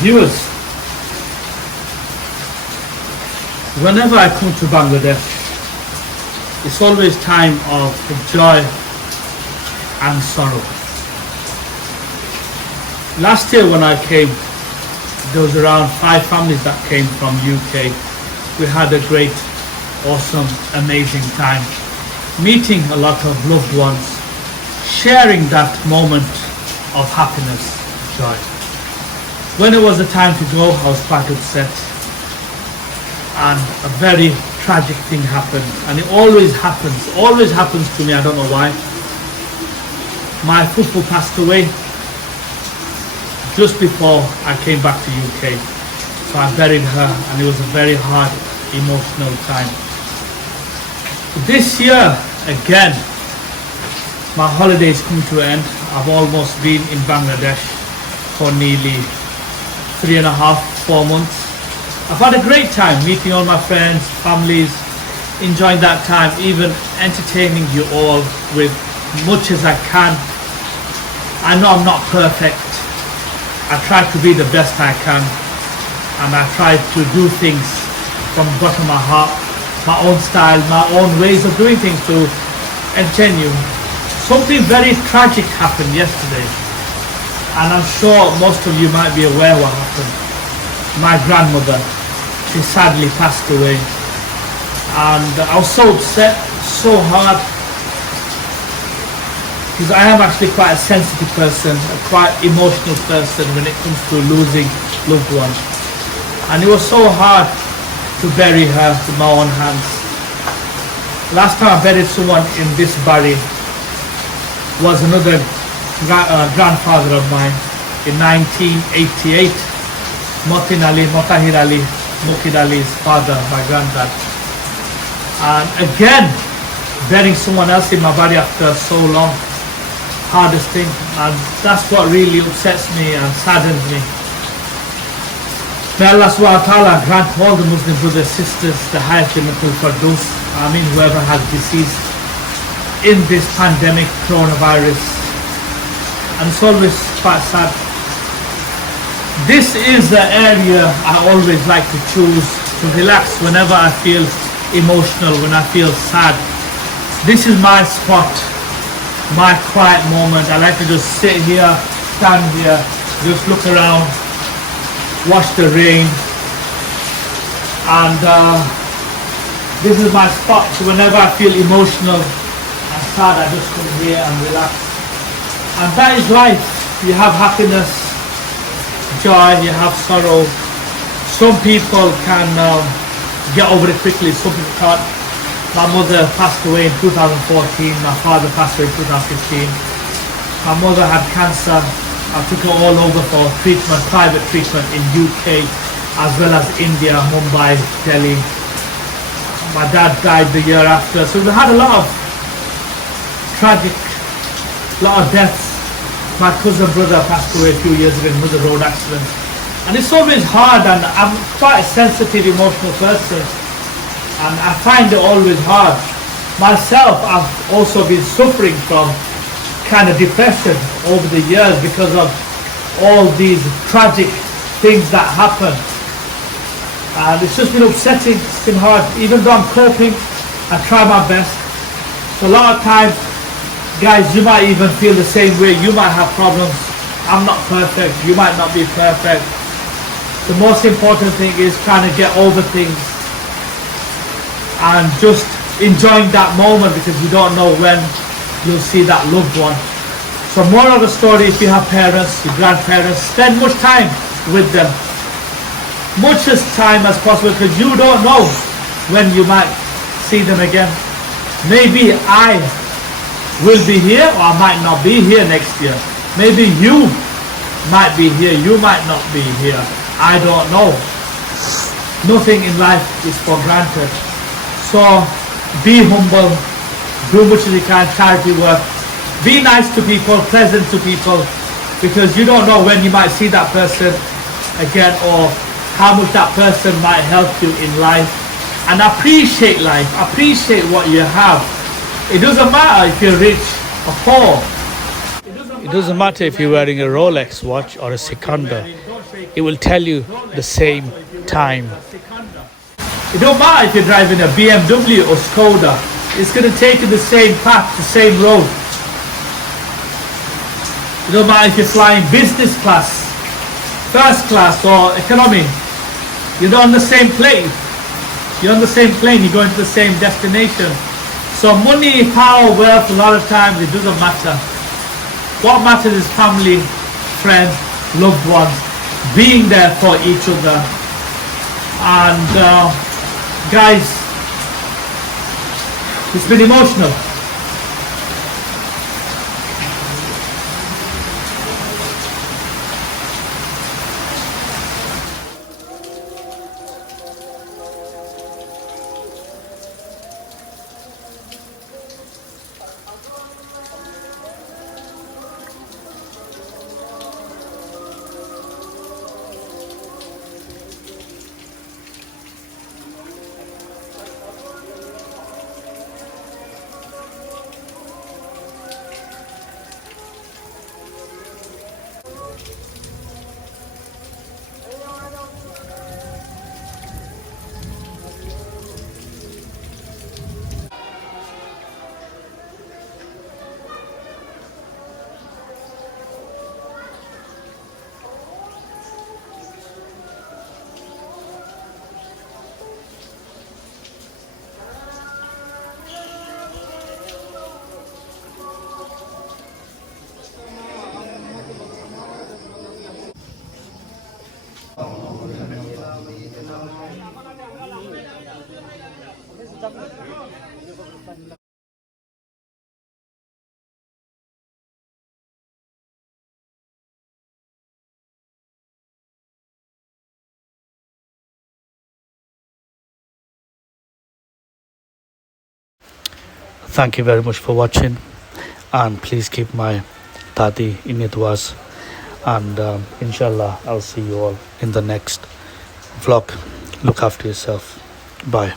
Viewers, whenever I come to Bangladesh, it's always time of joy and sorrow. Last year when I came, there was around 5 families that came from UK. We had a great, awesome, amazing time, meeting a lot of loved ones, sharing that moment of happiness, joy. When it was the time to go, I was quite upset, and a very tragic thing happened, and it always happens to me, I don't know why. My fufu passed away just before I came back to UK, so I buried her, and it was a very hard, emotional time. This year, again, my holidays come to an end. I've almost been in Bangladesh for nearly 3.5, 4 months. I've had a great time meeting all my friends, families, enjoying that time, even entertaining you all with much as I can. I know I'm not perfect. I try to be the best I can, and I try to do things from the bottom of my heart, my own style, my own ways of doing things to entertain you. Something very tragic happened yesterday, and I'm sure most of you might be aware what happened. My grandmother, she sadly passed away, and I was so upset, so hard, because I am actually quite a sensitive person, a quite emotional person when it comes to losing loved ones, and it was so hard to bury her with my own hands. Last time I buried someone in this bari was another grandfather of mine in 1988, Motin Ali, Motahir Ali, Mukid Ali's father, my granddad. And again, burying someone else in my body after so long, hardest thing, and that's what really upsets me and saddens me. May Allah subhanahu wa ta'ala grant all the Muslim brothers and sisters the highest limit of Firdaus. I mean, whoever has deceased in this pandemic, coronavirus. And it's always quite sad. This is the area I always like to choose to relax whenever I feel emotional, when I feel sad. This is my spot, my quiet moment. I like to just sit here, stand here, just look around, watch the rain, and this is my spot. So whenever I feel emotional and sad, I just come here and relax. And that is life. You have happiness, joy, you have sorrow. Some people can get over it quickly, some people can't. My mother passed away in 2014, my father passed away in 2015. My mother had cancer. I took her all over for treatment, private treatment in UK as well as India, Mumbai, Delhi. My dad died the year after, so we had a lot of tragic, lot of deaths. My cousin brother passed away a few years ago in another road accident. And it's always hard, and I'm quite a sensitive, emotional person, and I find it always hard. Myself, I've also been suffering from kind of depression over the years because of all these tragic things that happen. And it's just been upsetting, it's been hard. Even though I'm coping, I try my best. So a lot of times, guys, you might even feel the same way. You might have problems. I'm not perfect, you might not be perfect. The most important thing is trying to get over things and just enjoying that moment, because you don't know when you'll see that loved one. So more of the story, if you have parents, your grandparents, spend much time with them. Much as time as possible, because you don't know when you might see them again. Maybe I will be here, or I might not be here next year. Maybe you might be here, you might not be here. I don't know. Nothing in life is for granted. So Be humble, do much as you can, charity work. Be nice to people, pleasant to people, because you don't know when you might see that person again, or how much that person might help you in life. And appreciate life, appreciate what you have. It doesn't matter if you're rich or poor. It doesn't matter if you're wearing a Rolex watch or a Secunda. It will tell you the same time. It don't matter if you're driving a BMW or Skoda. It's going to take you the same path, the same road. It don't matter if you're flying business class, first class or economy. You're on the same plane. You're on the same plane. You're going to the same destination. So money, power, wealth, a lot of times it doesn't matter. What matters is family, friends, loved ones, being there for each other. And guys, it's been emotional. Thank you very much for watching, and please keep my Tati in your duas, and inshallah I'll see you all in the next vlog. Look after yourself. Bye.